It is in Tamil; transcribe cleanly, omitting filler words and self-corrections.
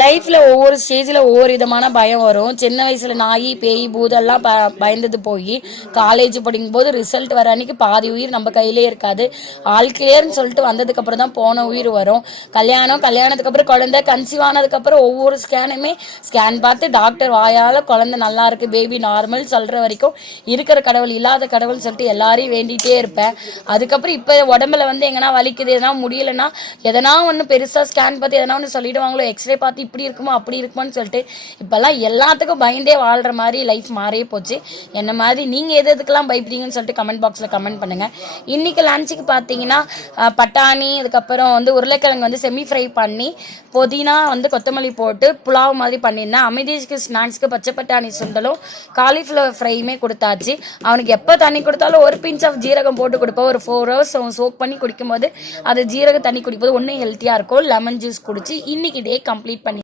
லைஃப்பில் ஒவ்வொரு ஸ்டேஜில் ஒவ்வொரு விதமான பயம் வரும். சின்ன வயசில் நாய் பேய் பூதெல்லாம் பயந்தது போய் காலேஜ் படிக்கும்போது ரிசல்ட் வர அன்னைக்கு பாதி உயிர் நம்ம கையிலே இருக்காது. ஆல் கிளியர்னு சொல்லிட்டு வந்ததுக்கப்புறம் தான் போன உயிர் வரும். கல்யாணத்துக்கு அப்புறம் குழந்தை கன்சீவ் ஆனதுக்கப்புறம் ஒவ்வொரு ஸ்கேன் பார்த்து டாக்டர் வாயால் குழந்தை நல்லா இருக்கு பேபி நார்மல் சொல்கிற வரைக்கும் இருக்கிற கடவுள் இல்லாத கடவுள் சொல்லிட்டு எல்லாரையும் வேண்டிகிட்டே இருப்பேன். அதுக்கப்புறம் இப்போ உடம்புல எங்கன்னா வலிக்குது எதனா முடியலைன்னா எதனா ஒன்று பெருசாக ஸ்கேன் பார்த்து எதனா ஒன்று சொல்லிடுவாங்களோ, எக்ஸ்ரே பார்த்து இப்படி இருக்குமோ அப்படி இருக்குமோன்னு சொல்லிட்டு இப்பெல்லாம் எல்லாத்துக்கும் பயந்தே வாழ்ற மாதிரி லைஃப் மாறியே போச்சு. என்ன மாதிரி நீங்க எதுக்கெல்லாம் பயப்படுறீங்கன்னு சொல்லிட்டு கமெண்ட் பாக்ஸ்ல கமெண்ட் பண்ணுங்க. இன்னைக்கு லஞ்சுக்கு பார்த்தீங்கன்னா பட்டாணி அதுக்கப்புறம் உருளைக்கிழங்கு செமி ஃப்ரை பண்ணி புதினா கொத்தமல்லி போட்டு புலாவ் மாதிரி பண்ணியிருந்தேன். அமைதிக்கு ஸ்நாக்ஸ்க்கு பச்சை பட்டாணி சுண்டலும் காலிஃப்ளவர் ஃப்ரையுமே கொடுத்தாச்சு. அவனுக்கு எப்போ தண்ணி கொடுத்தாலும் ஒரு பிஞ்ச் ஆஃப் ஜீரகம் போட்டு கொடுப்போம். ஒரு 4 hours சோக் பண்ணி குடிக்கும்போது அது ஜீரக தண்ணி குடிக்கும்போது ஒன்றும் ஹெல்த்தியாக இருக்கும். லெமன் ஜூஸ் குடிச்சு இன்னைக்கு டே கம்ப்ளீட் பண்ணி